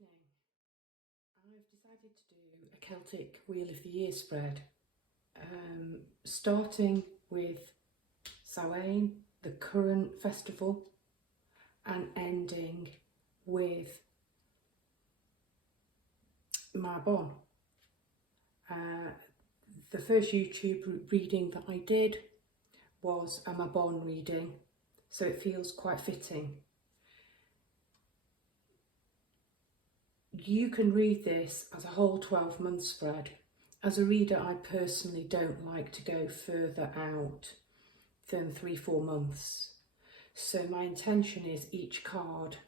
evening. I've decided to do a Celtic Wheel of the Year spread, starting with Samhain, the current festival, and ending with Mabon. The first YouTube reading that I did was a Mabon reading, so it feels quite fitting. You can read this as a whole 12-month spread. As a reader, I personally don't like to go further out than 3-4 months. So my intention is each card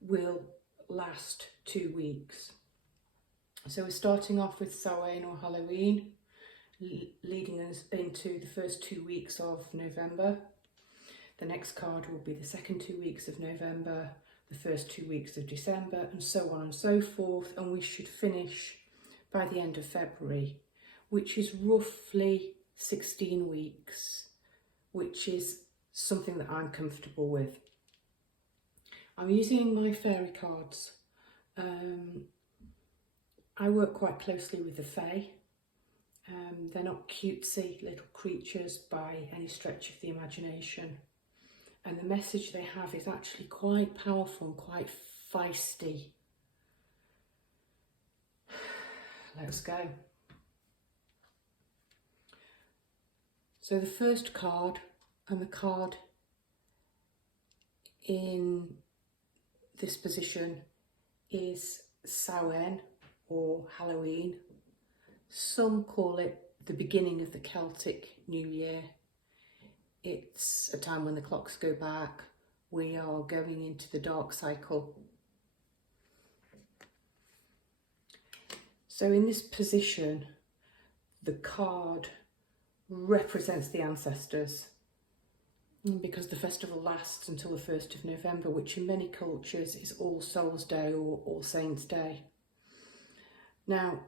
will last 2 weeks. So we're starting off with Samhain or Halloween, leading us into the first 2 weeks of November. The next card will be the second 2 weeks of November, the first 2 weeks of December, and so on and so forth, and we should finish by the end of February, which is roughly 16 weeks, which is something that I'm comfortable with. I'm using my fairy cards. I work quite closely with the Fae. They're not cutesy little creatures by any stretch of the imagination. And the message they have is actually quite powerful and quite feisty. Let's go. So the first card, and the card in this position, is Samhain or Halloween. Some call it the beginning of the Celtic New Year. It's a time when the clocks go back. We are going into the dark cycle. So in this position, the card represents the ancestors, because the festival lasts until the 1st of November, which in many cultures is All Souls Day or All Saints Day. Now,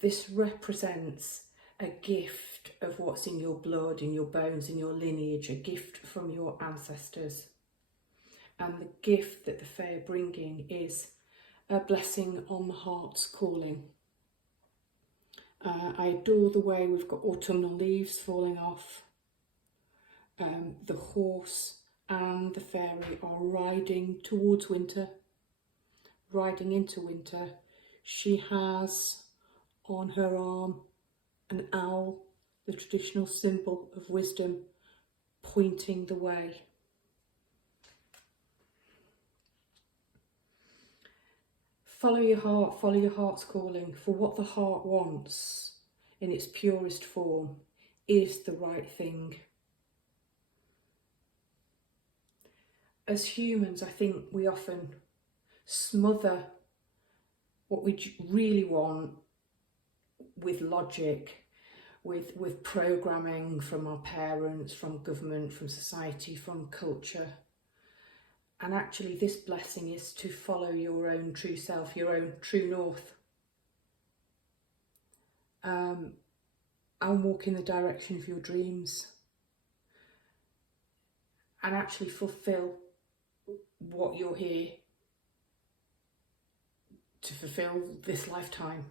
this represents a gift of what's in your blood, in your bones, in your lineage, a gift from your ancestors. And the gift that the Fae are bringing is a blessing on the heart's calling. I adore the way we've got autumnal leaves falling off. The horse and the fairy are riding towards winter, riding into winter. She has on her arm an owl, the traditional symbol of wisdom, pointing the way. Follow your heart, follow your heart's calling, for what the heart wants in its purest form is the right thing. As humans, I think we often smother what we really want with logic, with programming from our parents, from government, from society, from culture. And actually this blessing is to follow your own true self, your own true north. And walk in the direction of your dreams. And actually fulfill what you're here to fulfill this lifetime.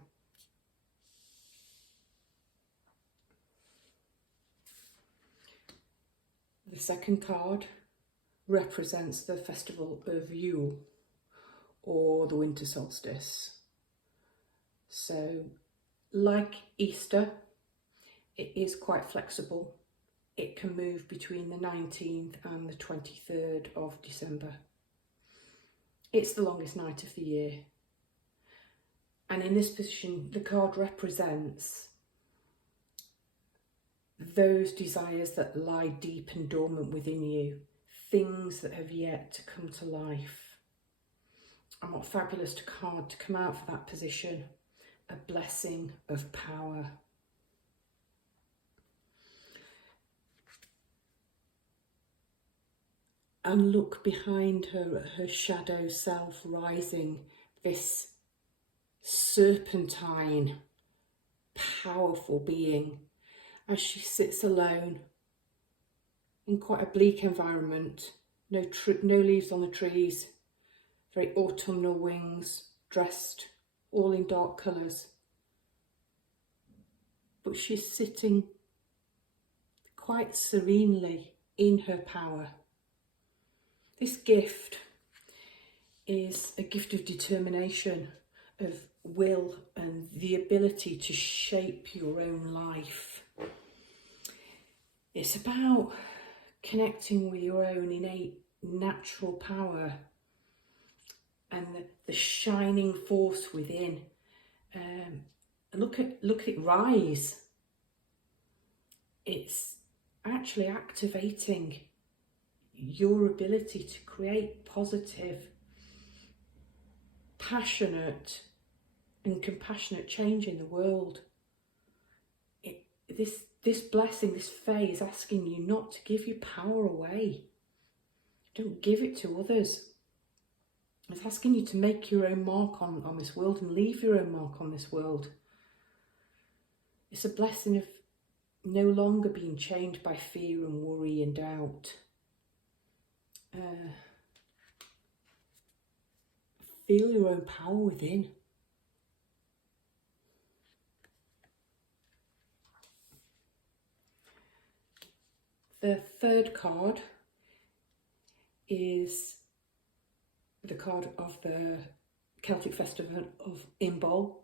The second card represents the festival of Yule, or the winter solstice. So, like Easter, it is quite flexible. It can move between the 19th and the 23rd of December. It's the longest night of the year. And in this position, the card represents those desires that lie deep and dormant within you, things that have yet to come to life. And what fabulous card to come out for that position, a blessing of power. And look behind her at her shadow self rising, this serpentine, powerful being, as she sits alone in quite a bleak environment. No leaves on the trees, very autumnal wings, dressed all in dark colours, but she's sitting quite serenely in her power. This gift is a gift of determination, of will, and the ability to shape your own life. It's about connecting with your own innate natural power and the shining force within. And look at it rise. It's actually activating your ability to create positive, passionate and compassionate change in the world. This blessing, this fae, is asking you not to give your power away. Don't give it to others. It's asking you to make your own mark on this world and leave your own mark on this world. It's a blessing of no longer being chained by fear and worry and doubt. Feel your own power within. The third card is the card of the Celtic festival of Mabon.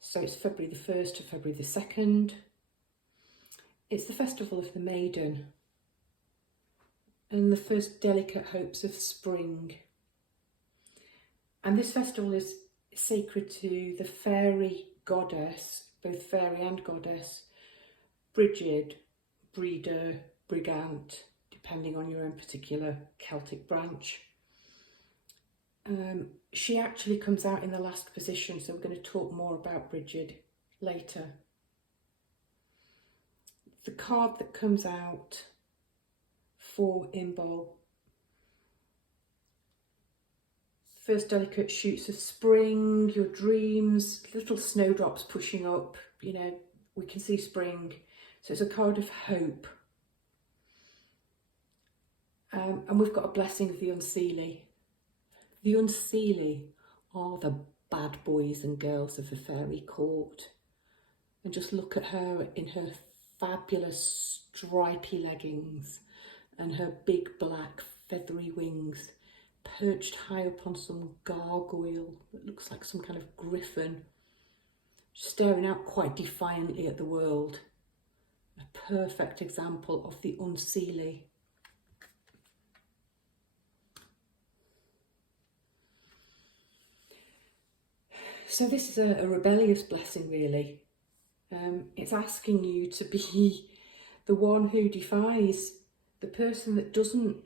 So it's February the 1st to February the 2nd. It's the festival of the Maiden and the first delicate hopes of spring. And this festival is sacred to the fairy goddess, both fairy and goddess, Brigid, Breeder, Brigant, depending on your own particular Celtic branch. She actually comes out in the last position, so we're going to talk more about Brigid later. The card that comes out for Mabon, first delicate shoots of spring, your dreams, little snowdrops pushing up, you know, we can see spring. So it's a card of hope. And we've got a blessing of the unseelie. The unseelie are the bad boys and girls of the fairy court. And just look at her in her fabulous stripy leggings and her big black feathery wings, perched high up on some gargoyle that looks like some kind of griffin, staring out quite defiantly at the world. A perfect example of the unseelie. So this is a rebellious blessing, really. It's asking you to be the one who defies, the person that doesn't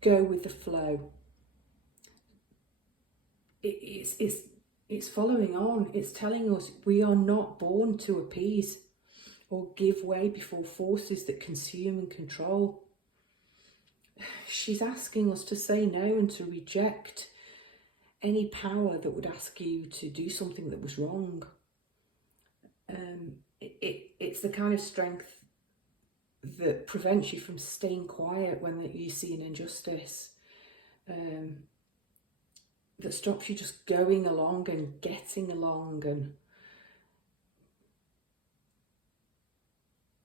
go with the flow. It's following on. It's telling us we are not born to appease or give way before forces that consume and control. She's asking us to say no and to reject any power that would ask you to do something that was wrong. It's the kind of strength that prevents you from staying quiet when you see an injustice, that stops you just going along and getting along, and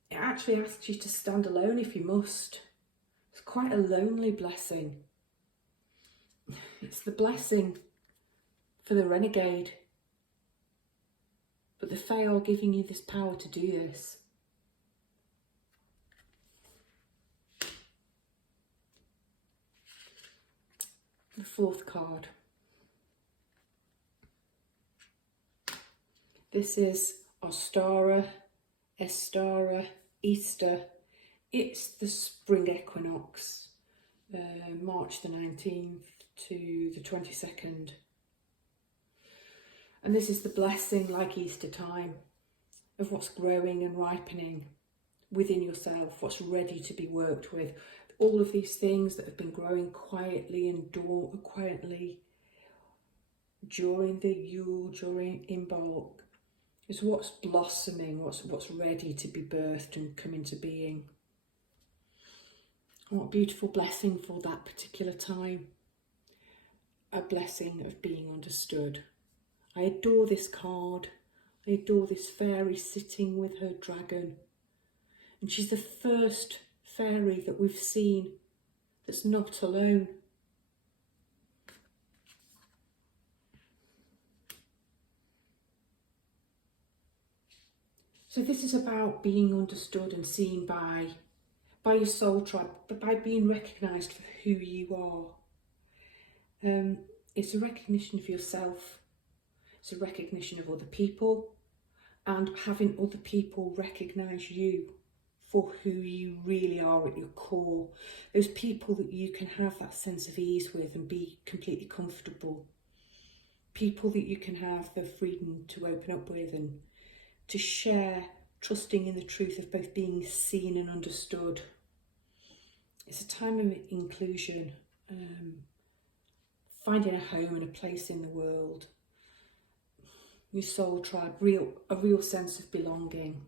it actually asks you to stand alone if you must. It's quite a lonely blessing. It's the blessing for the renegade. But the Fae are giving you this power to do this. The fourth card. This is Ostara, Estara, Easter. It's the spring equinox, March the 19th to the 22nd. And this is the blessing, like Easter time, of what's growing and ripening within yourself, what's ready to be worked with. All of these things that have been growing quietly and quietly during the Yule, during Imbolc, is what's blossoming, what's ready to be birthed and come into being. What a beautiful blessing for that particular time. A blessing of being understood. I adore this card. I adore this fairy sitting with her dragon. And she's the first fairy that we've seen that's not alone. So this is about being understood and seen by your soul tribe, but by being recognised for who you are. It's a recognition of yourself. It's a recognition of other people, and having other people recognise you for who you really are at your core. Those people that you can have that sense of ease with and be completely comfortable. People that you can have the freedom to open up with and to share, trusting in the truth of both being seen and understood. It's a time of inclusion, finding a home and a place in the world. Your soul tribe, a real sense of belonging.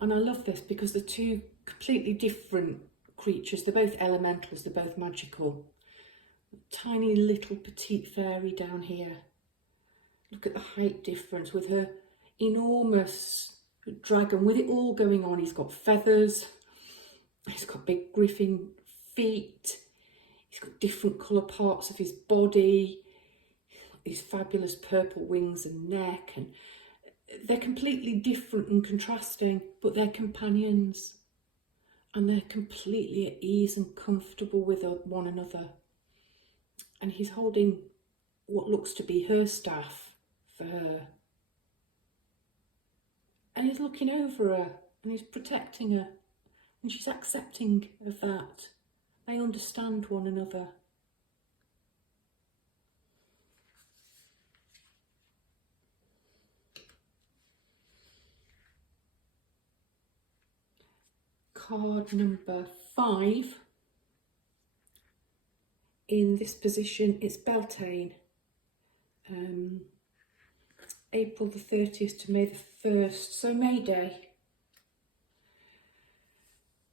And I love this because they're two completely different creatures. They're both elementals, they're both magical. Tiny little petite fairy down here. Look at the height difference with her enormous dragon, with it all going on. He's got feathers, he's got big griffin feet, he's got different colour parts of his body, these fabulous purple wings and neck, and they're completely different and contrasting, but they're companions and they're completely at ease and comfortable with one another. And he's holding what looks to be her staff for her, and he's looking over her and he's protecting her, and she's accepting of that. They understand one another. Card number 5. In this position, it's Beltane. April the 30th to May the 1st, so Mayday.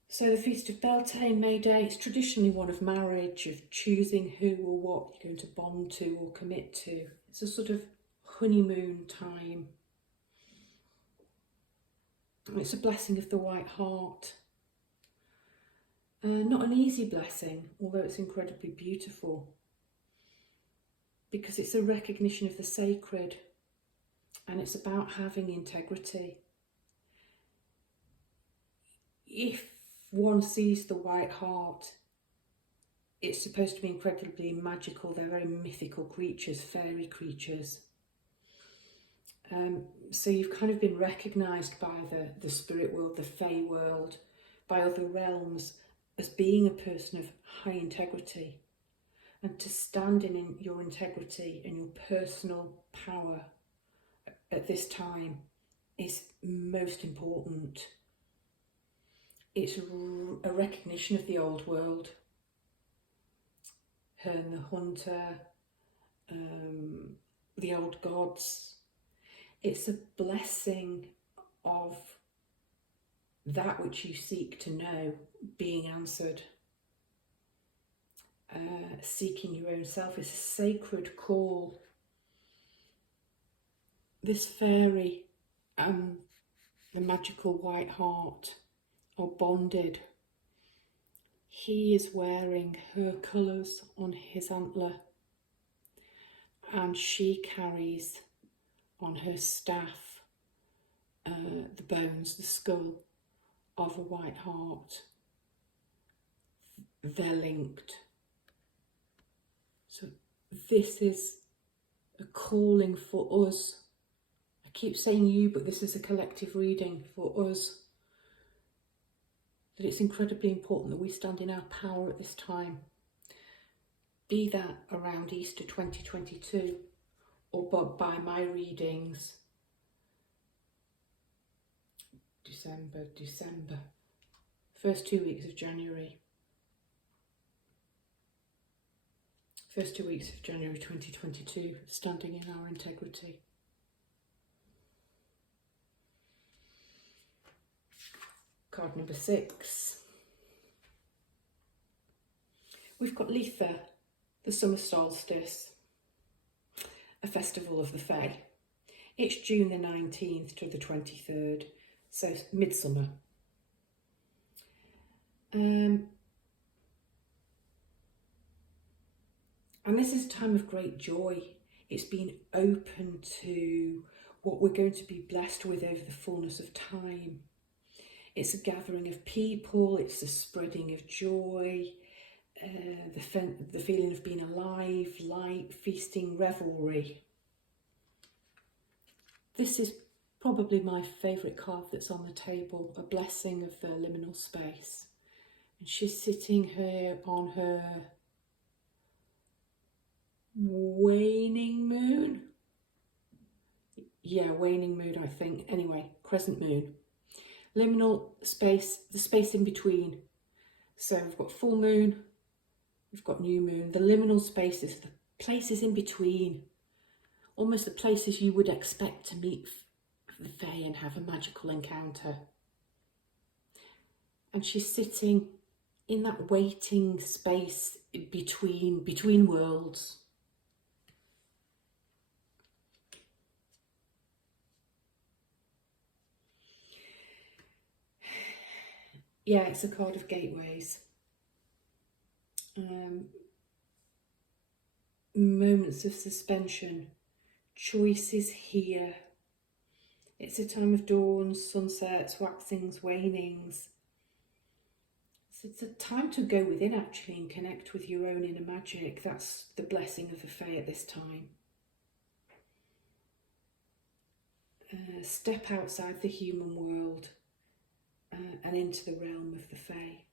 So the Feast of Beltane, Mayday, it's traditionally one of marriage, of choosing who or what you're going to bond to or commit to. It's a sort of honeymoon time. It's a blessing of the white heart. Not an easy blessing, although it's incredibly beautiful, because it's a recognition of the sacred, and it's about having integrity. If one sees the white heart, it's supposed to be incredibly magical. They're very mythical creatures, fairy creatures. So you've kind of been recognised by the spirit world, the fae world, by other realms, as being a person of high integrity, and to stand in your integrity and your personal power at this time is most important. It's a recognition of the old world, her and the hunter, the old gods. It's a blessing of that which you seek to know being answered. Seeking your own self is a sacred call. This fairy and the magical white heart are bonded. He is wearing her colours on his antler, and she carries on her staff the bones, the skull of a white heart. They're linked. So this is a calling for us. I keep saying you, but this is a collective reading for us. That it's incredibly important that we stand in our power at this time. Be that around Easter 2022 or by my readings. December. First 2 weeks of January. First 2 weeks of January 2022, standing in our integrity. Card number 6. We've got Litha, the summer solstice. a festival of the Fae. It's June the 19th to the 23rd, so midsummer. And this is a time of great joy. It's been open to what we're going to be blessed with over the fullness of time. It's a gathering of people, it's a spreading of joy, the feeling of being alive, light, feasting, revelry. This is probably my favourite card that's on the table, a blessing of the liminal space. And she's sitting here on her waning moon. Yeah, waning moon, I think. Anyway, crescent moon. Liminal space, the space in between. So we've got full moon, we've got new moon. The liminal space is the places in between. Almost the places you would expect to meet the Fae and have a magical encounter. And she's sitting in that waiting space between worlds. Yeah, it's a card of gateways. Moments of suspension, choices here. It's a time of dawns, sunsets, waxings, wanings. So it's a time to go within actually and connect with your own inner magic. That's the blessing of the Fae at this time. Step outside the human world and into the realm of the Fae.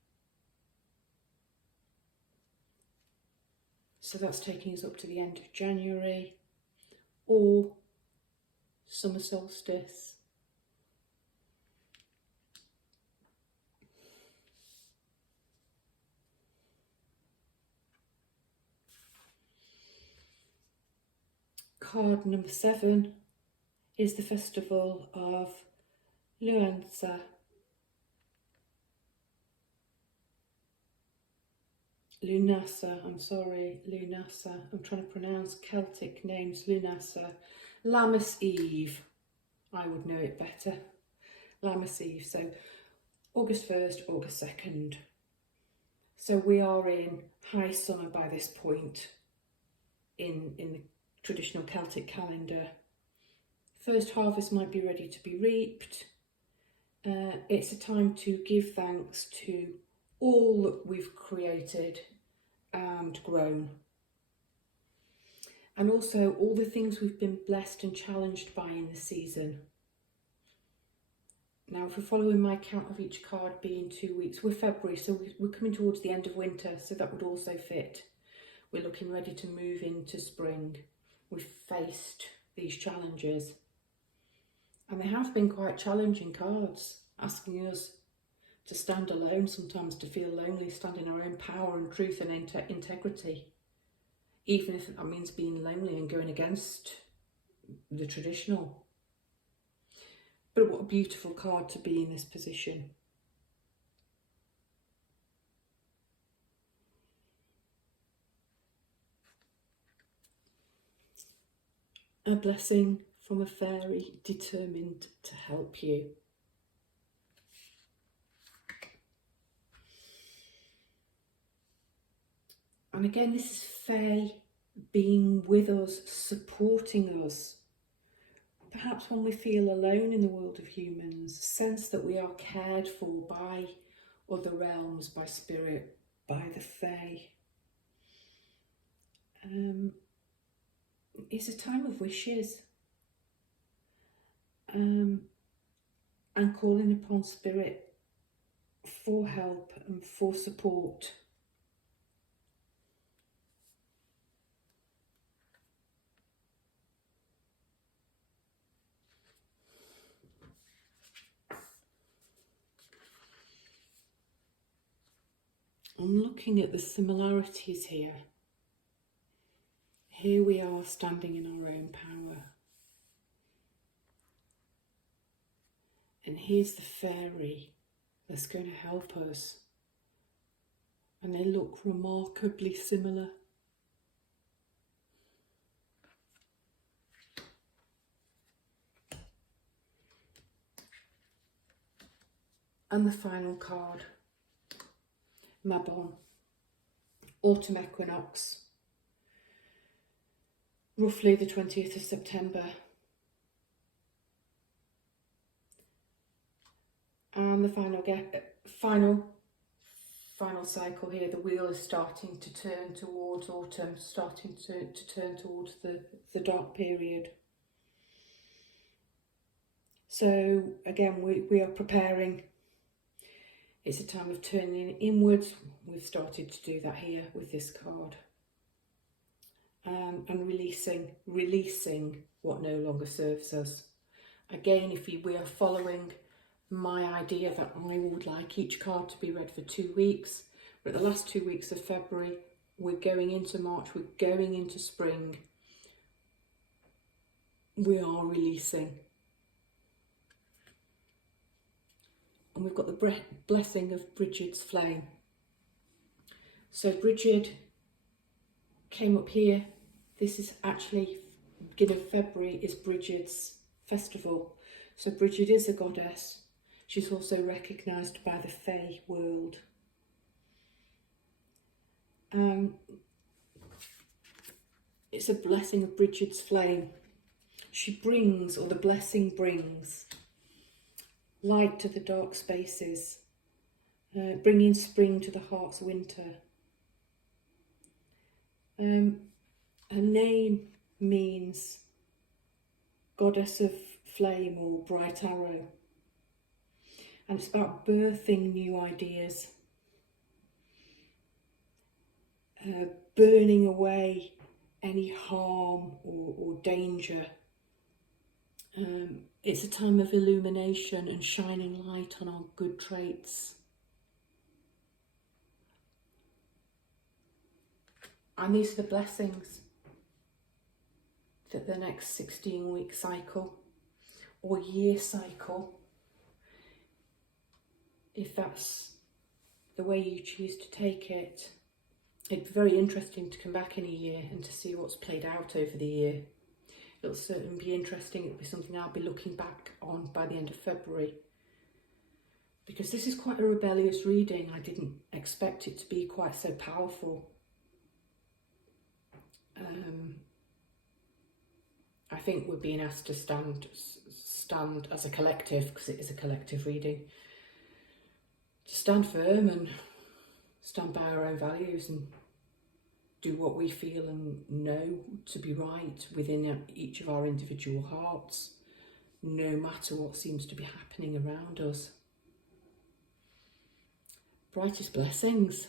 So that's taking us up to the end of January or summer solstice. Card number 7 is the festival of Lunasa. Lunasa, I'm trying to pronounce Celtic names. Lunasa. Lammas Eve, I would know it better. Lammas Eve, so August 1st, August 2nd. So we are in high summer by this point in the traditional Celtic calendar. First harvest might be ready to be reaped. It's a time to give thanks to all that we've created and grown. And also all the things we've been blessed and challenged by in the season. Now, if we're following my count of each card being 2 weeks, we're February, so we're coming towards the end of winter, so that would also fit. We're looking ready to move into spring. We've faced these challenges. And they have been quite challenging cards, asking us to stand alone, sometimes to feel lonely, stand in our own power and truth and integrity. Even if that means being lonely and going against the traditional. But what a beautiful card to be in this position. A blessing from a fairy determined to help you. And again, this is Fae being with us, supporting us. Perhaps when we feel alone in the world of humans, sense that we are cared for by other realms, by spirit, by the Fae. It's a time of wishes and calling upon spirit for help and for support. I'm looking at the similarities here. Here we are standing in our own power. And here's the fairy that's going to help us. And they look remarkably similar. And the final card, Mabon, Autumn Equinox, roughly the 20th of September. And the final cycle here, the wheel is starting to turn towards autumn, starting to turn towards the dark period. So again, we are preparing. It's a time of turning inwards. We've started to do that here with this card. And releasing what no longer serves us. Again, if we are following my idea that I would like each card to be read for 2 weeks, but the last 2 weeks of February, we're going into March, we're going into spring, we are releasing. And we've got the blessing of Bridget's flame. So Bridget came up here. This is actually, beginning of February is Bridget's festival. So Bridget is a goddess. She's also recognised by the Fae world. It's a blessing of Bridget's flame. She brings, or the blessing brings, light to the dark spaces, bringing spring to the heart's winter. Her name means goddess of flame or bright arrow, and it's about birthing new ideas, burning away any harm or danger. It's a time of illumination and shining light on our good traits. And these are the blessings that the next 16-week cycle or year cycle, if that's the way you choose to take it, it'd be very interesting to come back in a year and to see what's played out over the year. It'll certainly be interesting. It'll be something I'll be looking back on by the end of February, because this is quite a rebellious reading. I didn't expect it to be quite so powerful. I think we're being asked to stand as a collective, because it is a collective reading, to stand firm and stand by our own values and do what we feel and know to be right within each of our individual hearts, no matter what seems to be happening around us. Brightest blessings.